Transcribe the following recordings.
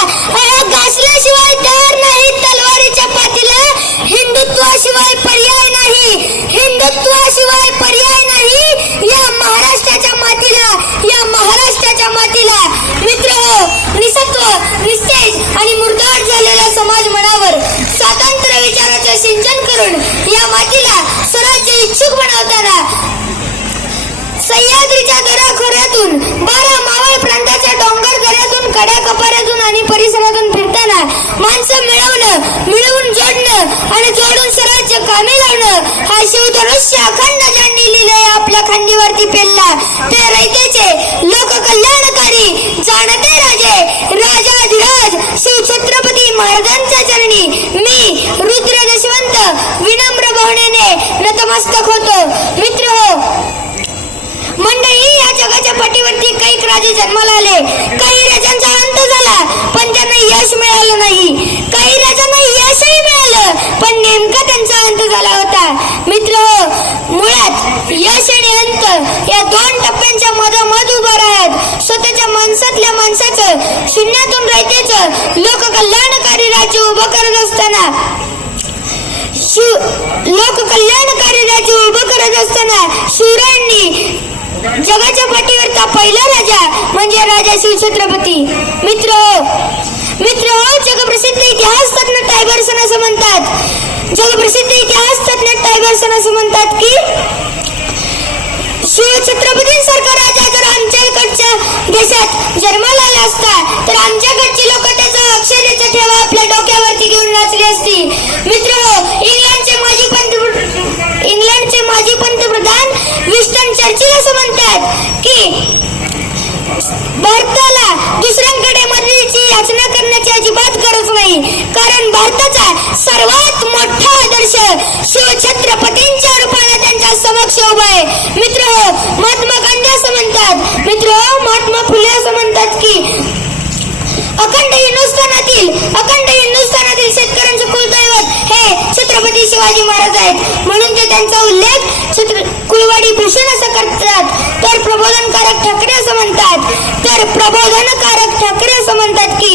घासल्याशिवाय तयार नाही तलवारीच्या पाठीला. हिंदुत्वाशिवाय पर्याय नाही, हिंदुत्वाशिवाय पर्याय नाही या महाराष्ट्राच्या मातीला, या महाराष्ट्राच्या मातीला. मित्र हो, निसत्व, निस्तेज आणि मुर्दाट झालेल्या समाज मनावर स्वातंत्र्य विचाराचं सिंचन करून या मातीला स्वराज्य इच्छुक बनवताना सह्याद्रीच्या दऱ्याखोऱ्यातून 12 मावळ प्रांताच्या डोंगर दऱ्यातून कड्या कपाऱ्यातून आणि परिसरातून फिरताना माणसं मिळवून जोडणं आणि जोडून स्वराज्य कामी लावणं हा शिवधनुष्य अखंड ज्यांनी लिहिलंय आपल्या खांदीवरती पेलला ते रयतेचे लोककल्याणकारी जाणते राजे राजाधिराज शिवछत्रपती महाराजांच्या चरणी मी रुद्र दशवंत विनम्र भावनेने नतमस्तक होतो. मित्र हो, मंडळी, या जगाच्या पाठीवरती काही राजे जन्माला आले. काही राजांचा अंत झाला पण त्यांना यश मिळालं नाही. काही राजांना यशही मिळालं पण नेमका त्यांचा अंत झाला होता. मित्र हो, मुळात यश आणि अंत या 2 टप्प्यांच्या मधोमध उभा राहत स्वतःच्या माणसातल्या माणसाचं शून्यातून रयतेचं लोककल्याणकारी राज्य उभं करत असताना लोककल्याणकारी राज्य उभं करत असताना शिवरायांनी जगाच्या पाठीवरचा पहिला राजा म्हणजे राजा शिवछत्रपती. मित्र हो, जगप्रसिद्ध इतिहास तज्ञ टायबर्सन असं म्हणतात, जगप्रसिद्ध इतिहास तज्ञ टायबर्सन असं म्हणतात की शिवछत्रपतींसारखा राजा जर आमच्याकडच्या देशात जन्माला आला असता तर आमच्याकडची लोक त्याचा अक्षरेचा ठेवा आपल्या डोक्यावरती घेऊन नाचली असती. मित्र हो, इंग्लंडचे माजी पंतप्रधान विन्स्टन चर्चिल असं म्हणतात की भारताला दुसऱ्यांकडे मदतीची याचना करण्याची अजिबात गरज नाही, कारण भारताचा सर्वात मोठा आदर्श शिवछत्रपतींच्या रूपाने त्यांच्या समक्ष उभा आहे. मित्र हो, महात्मा गांधी असं म्हणतात, मित्र हो, महात्मा फुले असं म्हणतात की अखंड हिंदुस्थानातील शेतकऱ्यांचं कुलदैवत हे छत्रपती शिवाजी महाराज आहेत. म्हणून ते त्यांचा उल्लेख कुलवाडी भूषण असं करतात. तर प्रबोधनकारक ठाकरे असं म्हणतात की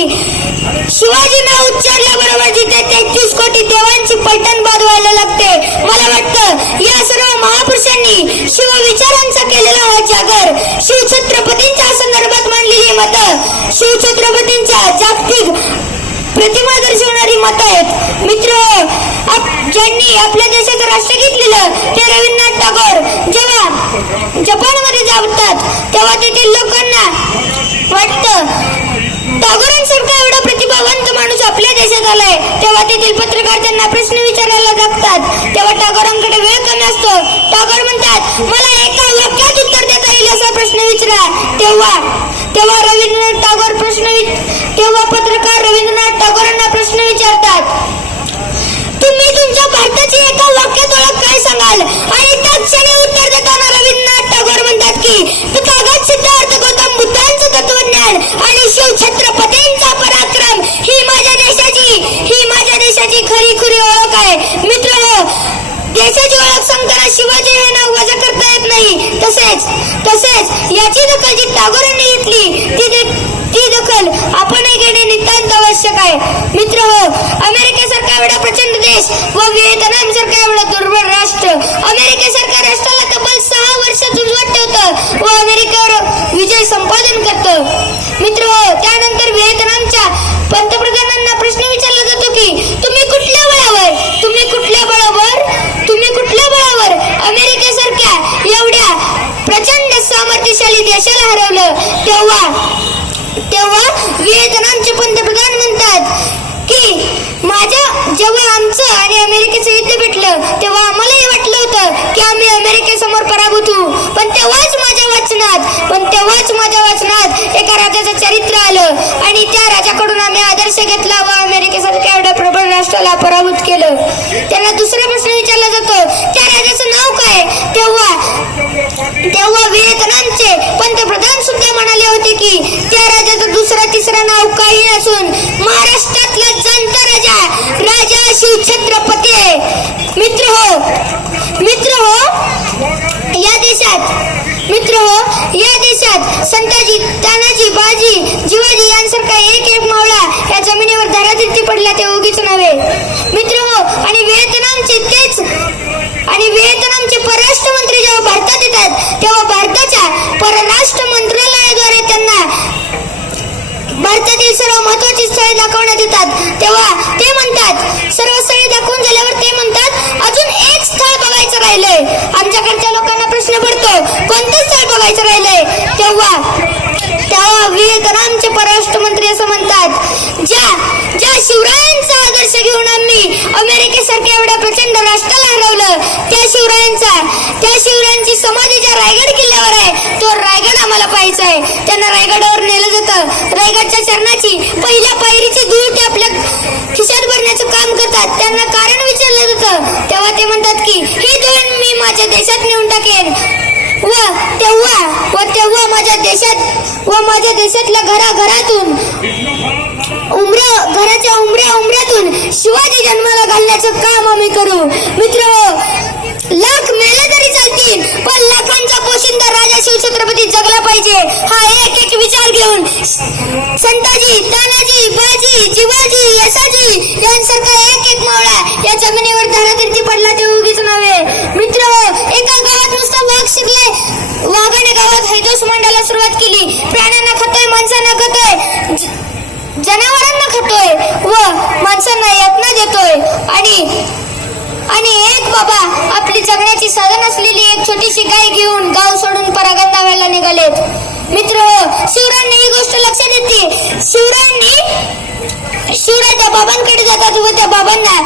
शिवाजी नाव उच्चारल्याबरोबर जिथे 33 कोटी देवांची पैठण बांधवायला लागते. मला वाटतं या सर्व महापुरुषांनी शिवविचारांचा केलेला हा जागर शिवछत्रपतींच्या संदर्भात मांडलेली मतं शिवछत्रपतींच्या जागतिक प्रतिमा दर्शवणारी मतं आहेत. मित्र, ज्यांनी आपल्या देशाचं राष्ट्रगीत लिहिलं ते रवींद्रनाथ टागोर जेव्हा जपानमध्ये जातात तेव्हा तेथील लोकांना वाटतं टागोरांसारखा एवढा प्रतिभावंत माणूस आपल्या देशात आलाय. तेव्हा तेथील पत्रकार त्यांना प्रश्न विचारायला लागतात. तेव्हा टागोरांकडे वेळ कमी असतो. टागोर म्हणतात, मला एका वाक्यात उत्तर देता येईल असा प्रश्न विचारा. तेव्हा पत्रकार रवींद्रनाथ टागोरांना प्रश्न विचारतात, तुम्ही तुमच्या भारताची एका वाक्यात ओळख काय सांगाल? आणि त्या क्षणी उत्तर देताना रवींद्रनाथ टागोर म्हणतात की तथागत सिद्धार्थ गौतम बुद्धांचं तत्वज्ञान आणि शिवछत्रपतींचा पराक्रम ही माझ्या देशाची खरी ओळख आहे. मित्र हो, देशाची ओळख सांगताना शिवाजी हे नाव वजा करता येत नाही. तसेच याची दखल जी टागोरांनी घेतली ती दखल आपणही घेणे नितांत आवश्यक आहे. मित्र हो, अमेरिकेसारखा एवढा प्रचंड देश व व्हिएतनाम सारखा एवढा दुर्बळ राष्ट्र अमेरिकेसारख्या राष्ट्राला तब्बल 6 वर्ष उजवत ठेवतं व अमेरिकेवर विजय संपादन करतं. मित्र हो, त्यानंतर व्हिएतनामच्या पंतप्रधानांना प्रश्न विचारला जातो की तुम्ही कुठल्या बळावर अमेरिकेसारख्या एवढ्या प्रचंड सामर्थ्यशाली देशाला हरवलं? तेव्हा व्हिएतनामचे पंतप्रधान म्हणतात की जेव्हा आमचं आणि अमेरिकेचं युद्ध भेटलं तेव्हा आम्हालाही वाटलं होतं की आम्ही अमेरिकेसमोर पराभूत होऊ. पण तेव्हाच माझ्या वाचनात एका राजाचं चरित्र आलं आणि त्या राजाकडून आम्ही आदर्श घेतला व अमेरिकेसारख्या एवढ्या प्रबळ राष्ट्राला पराभूत केलं. त्यांना दुसरा प्रश्न विचारला जातो, त्या राजाचं नाव काय? तेव्हा व्हिएतनामचे पंतप्रधान सुद्धा म्हणाले होते की त्या राजाचं तिसरं नाव काही नसून महाराष्ट्रातला जाणता राजा शिवछत्रपती आहे. मित्र हो, या देशात मित्र हो, या देशात संताजी, तानाजी, बाजी, जिवाजी यांसारखा एक एक मावळा या जमिनीवर धरातीर्थी पडला ते उगीच नव्हे. मित्र हो, आणि व्हिएतनामचे परराष्ट्र मंत्री जेव्हा भारतात येतात तेव्हा भारताच्या परराष्ट्र मंत्रालयाद्वारे त्यांना भारतातील सर्व महत्वाची स्थळे दाखवण्यात येतात. तेव्हा ते म्हणतात, सर्व स्थळे दाखवून झाल्यावर ते म्हणतात अजून एक स्थळ बघायचं राहिलंय. आमच्याकडच्या लोकांना प्रश्न पडतो, कोणतं स्थळ बघायचं राहिलंय? तेव्हा व्हिएतनामचे परराष्ट्र मंत्री असं म्हणतात, ज्या शिवरायांचा आदर्श घेऊन आम्ही अमेरिकेसारख्या एवढ्या प्रचंड राष्ट्राला हरवलं, त्या शिवरायांची समाधी ज्या रायगड किल्ल्यावर आहे तो रायगड आम्हाला पाहायचा आहे. त्यांना रायगडावर नेलं जातं. रायगडच्या चरणाची पहिल्या पायरीची धूळ ते आपल्या खिशात भरण्याचं काम करतात. त्यांना कारण विचारलं जातं तेव्हा ते म्हणतात की ही धूळ मी माझ्या देशात नेऊन टाकेन. तेव्हा माझ्या देशातल्या घराघरातून घराच्या उमऱ्यातून शिवाजी जन्माला घालण्याचं काम आम्ही करू. मित्र, लाख मेले तरी चालतील, पण लाखांचा पोशिंदा राजा शिवछत्रपती जगला पाहिजे हा एक विचार घेऊन संताजी, तानाजी, बाजी, जिवाजी, यशाजी यांसारखा एक मावळा या जमिनीवर धरातीर्थी पडला ते उगीच नव्हे. मित्र, एका गावात नुसता वाघ शिकलाय, वाघाने गावात हैदोस मांडायला सुरुवात केली. प्राण्यांना खातोय, माणसांना खातोय, जनावरांना खातोय व माणसांना यातना देतोय. आणि एक बाबा आपली जगण्याची साधन असलेली एक छोटीशी गाय घेऊन गाव सोडून परागंदाव्याला निघालेत. मित्र, शिवरायांनी ही गोष्ट लक्षात येते. शिवराय त्या बाबांकडे जातात व त्या बाबांना